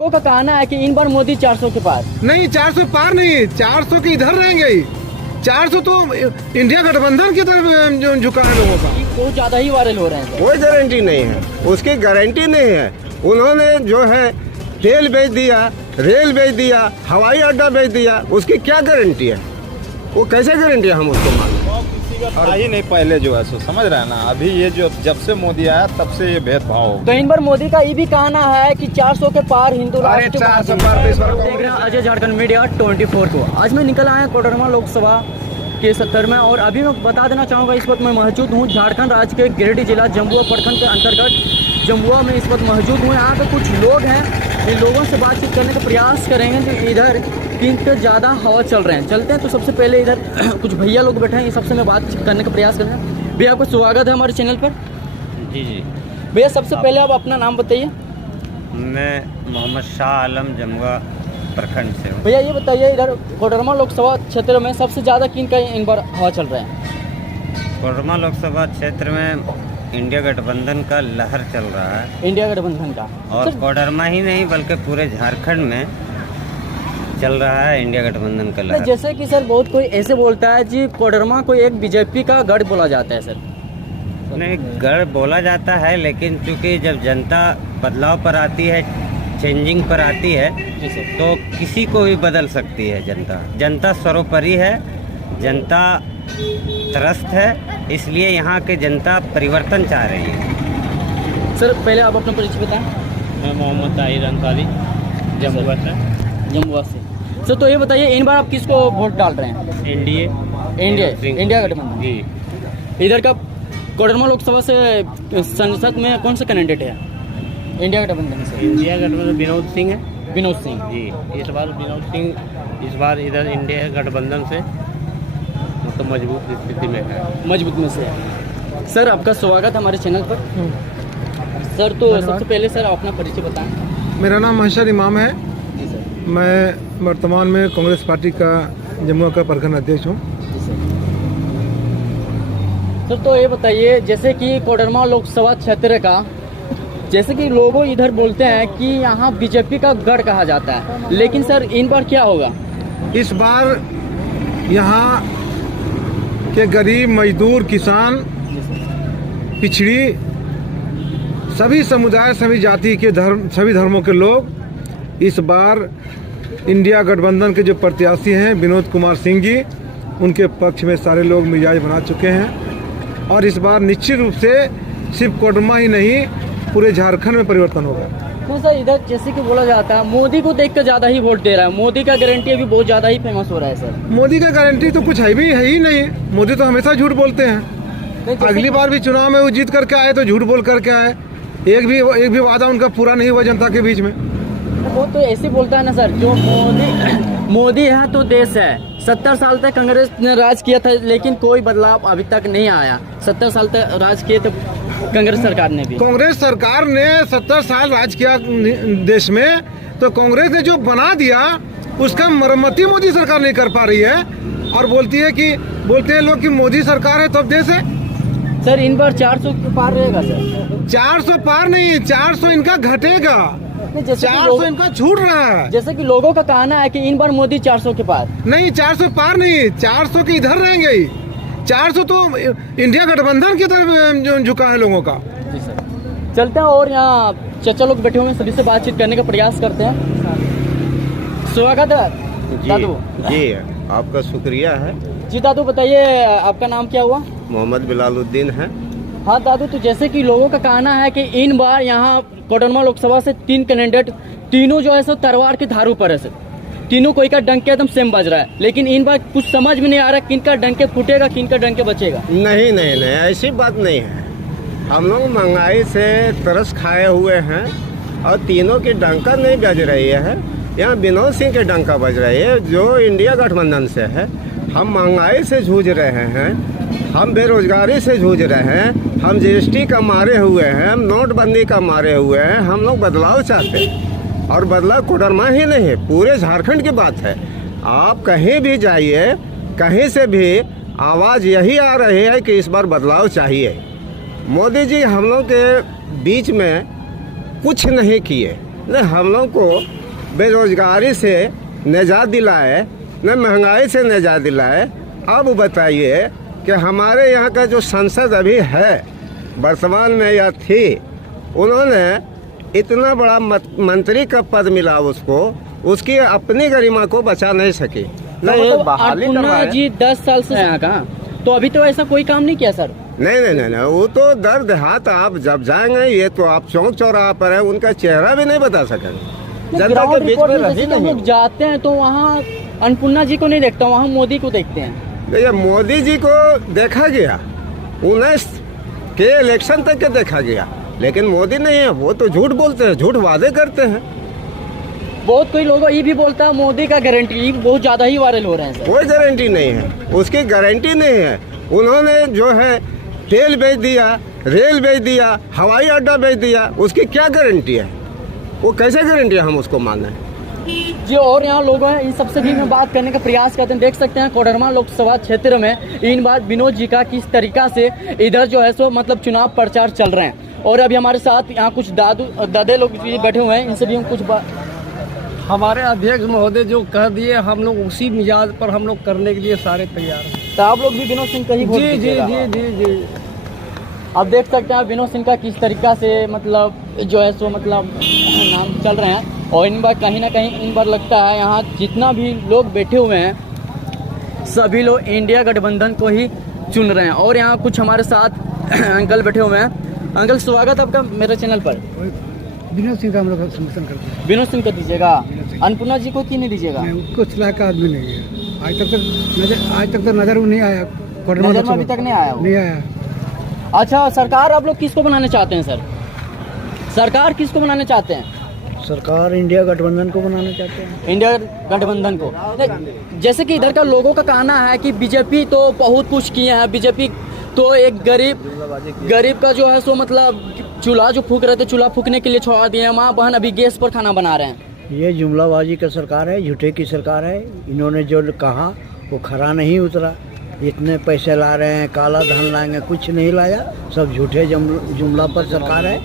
लोगों का कहना है कि इन बार मोदी 400 के पार। नहीं, 400 पार नहीं, 400 के इधर रहेंगे ही। 400 तो इंडिया गठबंधन की तरफ जो झुका है लोगों का। बहुत ज्यादा ही वायरल हो रहे हैं। कोई गारंटी नहीं है, उसकी गारंटी नहीं है। उन्होंने जो है तेल बेच दिया, रेल बेच दिया, हवाई अड्डा बेच दिया, उसकी क्या गारंटी है? वो कैसे गारंटी है हम उसको माने? था ही नहीं पहले जो है सो, समझ रहे हैं ना। अभी ये जो जब से मोदी आया तब से ये भेदभाव हो गया। तो इन बार मोदी का ये भी कहना है कि 400 के पार हिंदू राष्ट्र। 400 पार देश भर देख रहे हैं अजय झारखंड मीडिया 24 को। आज मैं निकल आया कोडरमा लोकसभा के 70 में, और अभी मैं बता देना चाहूँगा इस वक्त मैं मौजूद हूँ झारखंड राज्य के गिरिडीह जिला जम्बुआ प्रखंड के अंतर्गत जम्बुआ में इस वक्त मौजूद हूँ। यहाँ पे कुछ लोग हैं, इन लोगों से बातचीत करने का प्रयास करेंगे तो इधर किन पे ज़्यादा हवा चल रहे हैं। चलते हैं तो सबसे पहले इधर कुछ भैया लोग बैठे हैं, इन सबसे मैं बात करने का प्रयास करेंगे। भैया आपका स्वागत है हमारे चैनल पर। जी जी। भैया सबसे पहले आप अपना नाम बताइए। मैं मोहम्मद शाह आलम जमुआ प्रखंड से हूँ। भैया ये बताइए इधर कोडरमा लोकसभा क्षेत्र में सबसे ज़्यादा किन का इन बार हवा चल रहा है? कोडरमा लोकसभा क्षेत्र में इंडिया गठबंधन का लहर चल रहा है। इंडिया गठबंधन का। और कोडरमा ही नहीं बल्कि पूरे झारखंड में चल रहा है इंडिया गठबंधन का लहर। जैसे कि सर बहुत कोई ऐसे बोलता है जी कोडरमा को एक बीजेपी का गढ़ बोला जाता है सर। नहीं, गढ़ बोला जाता है, लेकिन चूंकि जब जनता बदलाव पर आती है, चेंजिंग पर आती है, तो किसी को भी बदल सकती है। जनता सर्वोपरि है, जनता त्रस्त है, इसलिए यहाँ के जनता परिवर्तन चाह रही है। सर पहले आप अपना परिचय बताएं। मैं मोहम्मद ताहिर अंसारी जम्मू से। जम्मू से। सर तो ये बताइए इन बार आप किसको वोट डाल रहे हैं? इंडिया गठबंधन जी। इधर का कोडरमा लोकसभा से संसद में कौन सा कैंडिडेट है इंडिया गठबंधन से? इंडिया गठबंधन विनोद सिंह है। विनोद सिंह जी। इस बार विनोद सिंह इस बार इधर इंडिया गठबंधन से तो मजबूत स्थिति में है। मजबूत में से है। सर आपका स्वागत है हमारे चैनल पर। सर तो सबसे पहले सर अपना परिचय बताएं। मेरा नाम महशर इमाम है। जी सर। मैं वर्तमान में कांग्रेस पार्टी का जम्मू का प्रखंड अध्यक्ष हूँ। सर तो ये बताइए जैसे कि कोडरमा लोकसभा क्षेत्र का, जैसे कि लोगों इधर बोलते हैं कि यहाँ बीजेपी का गढ़ कहा जाता है, लेकिन सर इन बार क्या होगा? इस बार यहाँ के गरीब, मजदूर, किसान, पिछड़ी, सभी समुदाय, सभी जाति के सभी धर्मों के लोग इस बार इंडिया गठबंधन के जो प्रत्याशी हैं विनोद कुमार सिंह जी, उनके पक्ष में सारे लोग मिजाज बना चुके हैं। और इस बार निश्चित रूप से सिर्फ कोडरमा ही नहीं पूरे झारखंड में परिवर्तन होगा। तो सर इधर जैसे कि बोला जाता है मोदी को देख कर ज़्यादा ही वोट दे रहा है, मोदी का गारंटी अभी बहुत ज़्यादा ही फेमस हो रहा है सर। मोदी का गारंटी तो कुछ है ही नहीं। मोदी तो हमेशा झूठ बोलते हैं। अगली बार भी चुनाव में वो जीत करके आए तो झूठ बोल करके आए। एक भी वादा उनका पूरा नहीं हुआ जनता के बीच में। वो तो ऐसे बोलता है ना सर, जो मोदी है तो देश है। 70 साल तक कांग्रेस ने राज किया था, लेकिन कोई बदलाव अभी तक नहीं आया। 70 साल तक राज किए तो कांग्रेस सरकार ने भी। कांग्रेस सरकार ने 70 साल राज किया देश में, तो कांग्रेस ने जो बना दिया उसका मरम्मती मोदी सरकार नहीं कर पा रही है। और बोलते हैं लोग कि मोदी सरकार है तो अब देश है। सर इन बार 400 के पार रहेगा सर? 400 पार नहीं, 400 इनका घटेगा। 400 इनका छूट रहा है। जैसे कि लोगों का कहना है कि इन बार मोदी 400 के पार। नहीं, 400 पार नहीं, 400 के इधर रहेंगे ही। 400 तो इंडिया गठबंधन की तरफ जो झुका है लोगों का। जी सर। चलते हैं और यहाँ चाचा लोग बैठे हुए हैं, सभी से बातचीत करने का प्रयास करते हैं। स्वागत है दादू। जी, आपका शुक्रिया है। जी दादू बताइए आपका नाम क्या हुआ? मोहम्मद बिलालुद्दीन है। हाँ दादू, तो जैसे कि लोगों का कहना है कि इन बार यहाँ कोडरमा लोकसभा से 3 कैंडिडेट, तीनों जो है सो तलवार की धारू पर है सर। तीनों कोई का डंके एकदम सेम बज रहा है, लेकिन इन बार कुछ समझ में नहीं आ रहा किन का डंके फूटेगा, किन का डंके बचेगा। नहीं, ऐसी बात नहीं है। हम लोग महंगाई से तरस खाए हुए हैं और तीनों की डंका नहीं बज रही है। यहाँ विनोद सिंह के डंका बज रही है जो इंडिया गठबंधन से है। हम महंगाई से जूझ रहे हैं, हम बेरोजगारी से जूझ रहे हैं, हम जीएसटी का मारे हुए हैं, हम नोटबंदी का मारे हुए हैं। हम लोग बदलाव चाहते हैं, और बदलाव कोडरमा ही नहीं है, पूरे झारखंड की बात है। आप कहीं भी जाइए, कहीं से भी आवाज़ यही आ रही है कि इस बार बदलाव चाहिए। मोदी जी हम लोग के बीच में कुछ नहीं किए, न हम लोग को बेरोजगारी से निजात दिलाए, न महंगाई से निजात दिलाए। अब बताइए कि हमारे यहाँ का जो संसद अभी है वर्तमान में या थी, उन्होंने इतना बड़ा मंत्री का पद मिला उसको, उसकी अपनी गरिमा को बचा नहीं सकी। न ये बहाली अन्नपूर्णा करवाए। जी 10 साल से यहाँ का, तो अभी तो ऐसा कोई काम नहीं किया सर। नहीं, वो तो दर्द हाथ आप जब जाएंगे, ये तो आप चौक चौराहा पर है, उनका चेहरा भी नहीं बता सकेंगे। जनता के ग्राउंड बीच रिपोर्ट में में रही जैसे हम नहीं। लोग जाते हैं तो वहाँ अन्नपूर्णा जी को नहीं देखता, वहाँ मोदी को देखते हैं। ये मोदी जी को देखा गया 19 के इलेक्शन तक के देखा गया, लेकिन मोदी नहीं है, वो तो झूठ बोलते हैं, झूठ वादे करते हैं। बहुत कोई लोग ये भी बोलता है मोदी का गारंटी बहुत ज्यादा ही वायरल हो रहे हैं सर। कोई गारंटी नहीं है, उसकी गारंटी नहीं है। उन्होंने जो है तेल बेच दिया, रेल बेच दिया, हवाई अड्डा बेच दिया, उसकी क्या गारंटी है? वो कैसे गारंटी है हम उसको माने? जी, और यहाँ लोग हैं, इन सबसे भी मैं बात करने का प्रयास करते हैं। देख सकते हैं कोडरमा लोकसभा क्षेत्र में इन बार विनोद जी का किस तरीका से इधर जो है सो मतलब चुनाव प्रचार चल रहे हैं। और अभी हमारे साथ यहाँ कुछ दादे लोग भी बैठे हुए हैं, इनसे भी हम कुछ हमारे अध्यक्ष महोदय जो कह दिए, हम लोग उसी मिजाज पर हम लोग करने के लिए सारे तैयार हैं। तो आप लोग भी विनोद सिंह का ही वोट जी जी दीजिएगा। जी जी जी आप देख सकते हैं विनोद सिंह का किस तरीका से मतलब जो है सो मतलब नाम चल रहे हैं। और इन बार कहीं ना कहीं इन बार लगता है यहाँ जितना भी लोग बैठे हुए हैं सभी लोग इंडिया गठबंधन को ही चुन रहे हैं। और यहाँ कुछ हमारे साथ अंकल बैठे हुए हैं। अंकल स्वागत आपका मेरे चैनल पर। विनोद सिंह का हम लोग समर्थन करते हैं। विनोद सिंह को दीजिएगा, अन्नपूर्णा जी को क्यों नहीं दीजिएगा? कुछ लायक का आदमी नहीं है, आज तक तो नजर नहीं आया, नजर में अभी तक नहीं आया वो। नहीं आया। अच्छा, सरकार आप लोग किसको बनाने चाहते हैं सर? सरकार किसको बनाने चाहते हैं? सरकार इंडिया गठबंधन को बनाना चाहते हैं। इंडिया गठबंधन को। जैसे कि इधर का लोगों का कहना है कि बीजेपी तो बहुत कुछ किए हैं, बीजेपी तो एक गरीब का जो है सो मतलब चूल्हा जो फूक रहे थे, चूल्हा फूकने के लिए छोड़ दिए हैं, माँ बहन अभी गैस पर खाना बना रहे हैं। ये जुमलाबाजी का सरकार है, झूठे की सरकार है। इन्होंने जो कहा वो खरा नहीं उतरा। इतने पैसे ला रहे हैं, काला धन लाएंगे, कुछ नहीं लाया, सब झूठे जुमला पर सरकार है।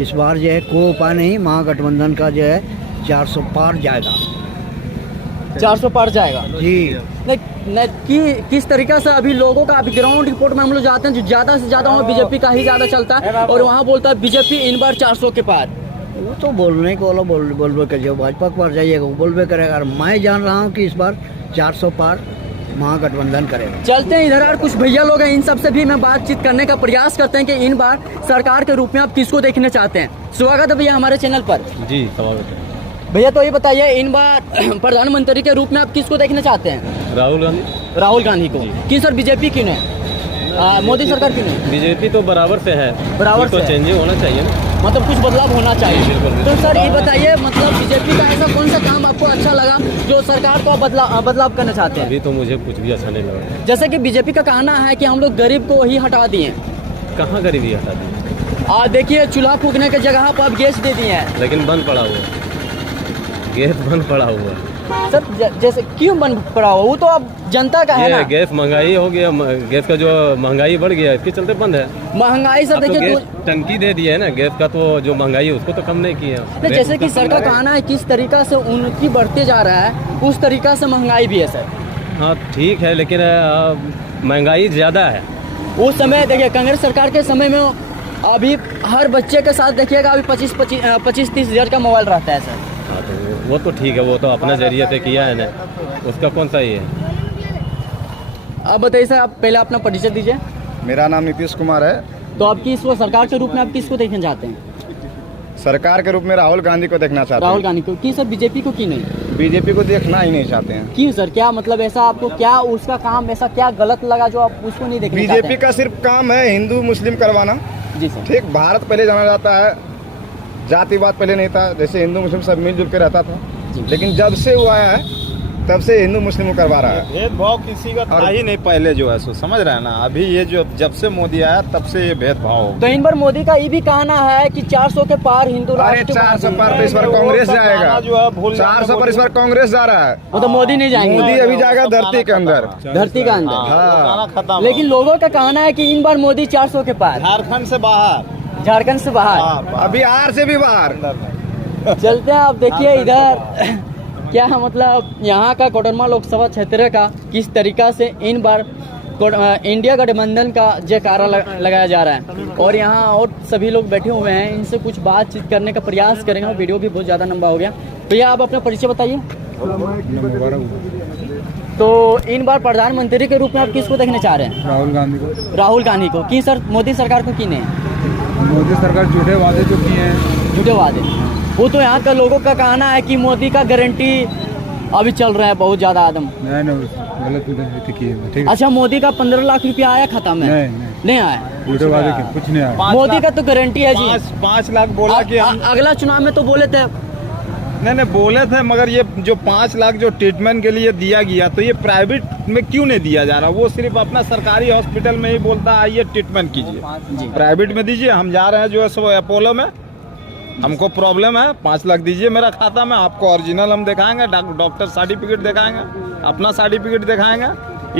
इस बार जो है कोई उपाय नहीं, महागठबंधन का जो है 400 पार जाएगा। 400 पार जाएगा जी। किस तरीके से अभी लोगों का अभी ग्राउंड रिपोर्ट में हम लोग जाते हैं, जो ज़्यादा से ज़्यादा वहाँ बीजेपी का ही ज़्यादा चलता है और वहाँ बोलता है बीजेपी इन बार 400 के पार। वो तो बोलने को वाला बोलबे कर, जो भाजपा के पार जाइएगा वो बोलबे करेगा। और मैं जान रहा हूँ कि इस बार 400 पार महागठबंधन करेगा। चलते हैं इधर और कुछ भैया लोग हैं, इन सबसे भी मैं बातचीत करने का प्रयास करते हैं कि इन बार सरकार के रूप में आप किसको देखना चाहते हैं। स्वागत है भैया हमारे चैनल पर। जी स्वागत है। भैया तो ये बताइए इन बार प्रधानमंत्री के रूप में आप किसको देखना चाहते हैं? राहुल गांधी को। क्यों सर, बीजेपी क्यों नहीं? मोदी सरकार क्यों नहीं? बीजेपी तो बराबर से है, बराबर तो से चेंजिंग होना चाहिए ना, मतलब कुछ बदलाव होना चाहिए। बिल्कुल। तो सर ये बताइए मतलब बीजेपी का ऐसा कौन सा काम आपको अच्छा लगा जो सरकार को बदलाव करना चाहते हैं? अभी तो मुझे कुछ भी अच्छा नहीं लगा। जैसे कि बीजेपी का कहना है कि हम लोग गरीब को ही हटा दिए। कहाँ गरीबी हटा दी? देखिए चूल्हा फूकने की जगह पर अब गैस दे दिए हैं। लेकिन बंद पड़ा हुआ है, गैस बंद पड़ा हुआ है। सर जैसे क्यों बंद पड़ा हुआ? वो तो अब जनता का है ना। ये गैस महंगाई हो गया, गैस का जो महंगाई बढ़ गया इसके चलते बंद है। महंगाई सर अब तो देखिए गैस टंकी दे दिया है ना गैस का, तो जो महंगाई है उसको तो कम नहीं किया। नहीं, जैसे कि सर का कहना है किस तरीका से उनकी बढ़ते जा रहा है उस तरीका से महंगाई भी है सर। हाँ ठीक है, लेकिन महंगाई ज़्यादा है। उस समय देखिए कांग्रेस सरकार के समय में अभी हर बच्चे के साथ देखिएगा अभी 25-30 हज़ार का मोबाइल रहता है सर। हाँ तो वो तो ठीक है, वो तो अपना जरिए से किया है ना, उसका कौन सा ये है। अब बताइए सर, आप पहले अपना परिचय दीजिए। मेरा नाम नीतीश कुमार है। तो आप किसको सरकार के रूप में आप किसको देखना चाहते हैं? सरकार के रूप में राहुल गांधी को देखना चाहते राहुल हैं। गांधी को। क्यों सर, बीजेपी को क्यों नहीं? बीजेपी को देखना ही नहीं चाहते हैं। क्यों सर, क्या मतलब ऐसा आपको क्या उसका काम ऐसा क्या गलत लगा जो आप उसको नहीं देखना चाहते बीजेपी का सिर्फ काम है हिंदू मुस्लिम करवाना। जी सर। ठीक, भारत पहले जाना जाता है, जातिवाद पहले नहीं था, जैसे हिंदू मुस्लिम सब मिलजुल के रहता था, लेकिन जब से वो आया है तब से हिंदू मुस्लिम को करवा रहा है। भेदभाव किसी का था ही नहीं पहले जो है सो, समझ रहे हैं ना। अभी ये जो जब से मोदी आया तब से ये भेदभाव हो तो इन बार मोदी का ये भी कहना है कि 400 के पार हिंदू अरे राष्ट्र 400 पर तो इस बार कांग्रेस जाएगा, जो है भूल 400 पर इस बार कांग्रेस जा रहा है। वो तो मोदी नहीं जाएंगे। मोदी अभी जाएगा धरती के अंदर। धरती का अंदर। हाँ। खत्म। लेकिन लोगों का कहना है कि इन बार मोदी 400 के पार, झारखंड से बाहर, झारखंड से बाहर। अब बिहार से भी बाहर। चलते हैं। आप देखिए इधर क्या है, मतलब यहाँ का कोडरमा लोकसभा क्षेत्र का किस तरीका से इन बार इंडिया गठबंधन का जयकारा लगाया जा रहा है। और यहाँ और सभी लोग बैठे हुए हैं, इनसे कुछ बातचीत करने का प्रयास करेंगे। वीडियो भी बहुत ज़्यादा लंबा हो गया। भैया आप अपना परिचय बताइए। तो इन बार प्रधानमंत्री के रूप में आप किसको देखना चाह रहे हैं? राहुल गांधी को। राहुल गांधी को। की सर मोदी सरकार को किने? मोदी सरकार झूठे वादे जो किए हैं। झूठे वादे। वो तो यहाँ का लोगों का कहना है कि मोदी का गारंटी अभी चल रहा है बहुत ज्यादा आदम। नहीं गलत किए, ठीक है। अच्छा, मोदी का 15 लाख रुपया आया खाता में? नहीं आया। झूठे वादे कुछ नहीं आया। मोदी का तो गारंटी है जी। 5 लाख बोला कि अगला चुनाव में तो बोले थे। नहीं बोले थे, मगर ये जो 5 लाख जो ट्रीटमेंट के लिए दिया गया, तो ये प्राइवेट में क्यों नहीं दिया जा रहा? वो सिर्फ अपना सरकारी हॉस्पिटल में ही बोलता है आइए ट्रीटमेंट कीजिए, प्राइवेट में दीजिए। हम जा रहे हैं जो है सो अपोलो में, हमको प्रॉब्लम है, 5 लाख दीजिए मेरा खाता में, आपको ओरिजिनल हम दिखाएंगे, डॉक्टर सर्टिफिकेट दिखाएंगे, अपना सर्टिफिकेट दिखाएंगे,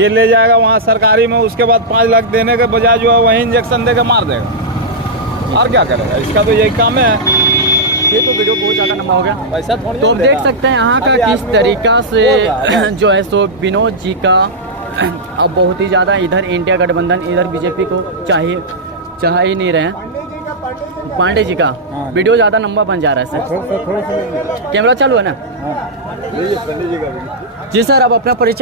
ये ले जाएगा वहाँ सरकारी में। उसके बाद 5 लाख देने के बजाय जो है वहीं इंजेक्शन देकर मार देगा। और क्या करेगा? इसका तो यही काम है। ये तो वीडियो बहुत ज़्यादा लंबा हो गया। पैसा थोड़ी तो देख सकते हैं यहाँ का किस तरीका से जो है सो विनोद जी का अब बहुत ही ज़्यादा इधर इंडिया गठबंधन, इधर बीजेपी को चाह ही नहीं रहे हैं। पांडे जी का वीडियो ज़्यादा लंबा बन जा रहा है सर। कैमरा चालू है ना? जी सर, अब अपना परिचय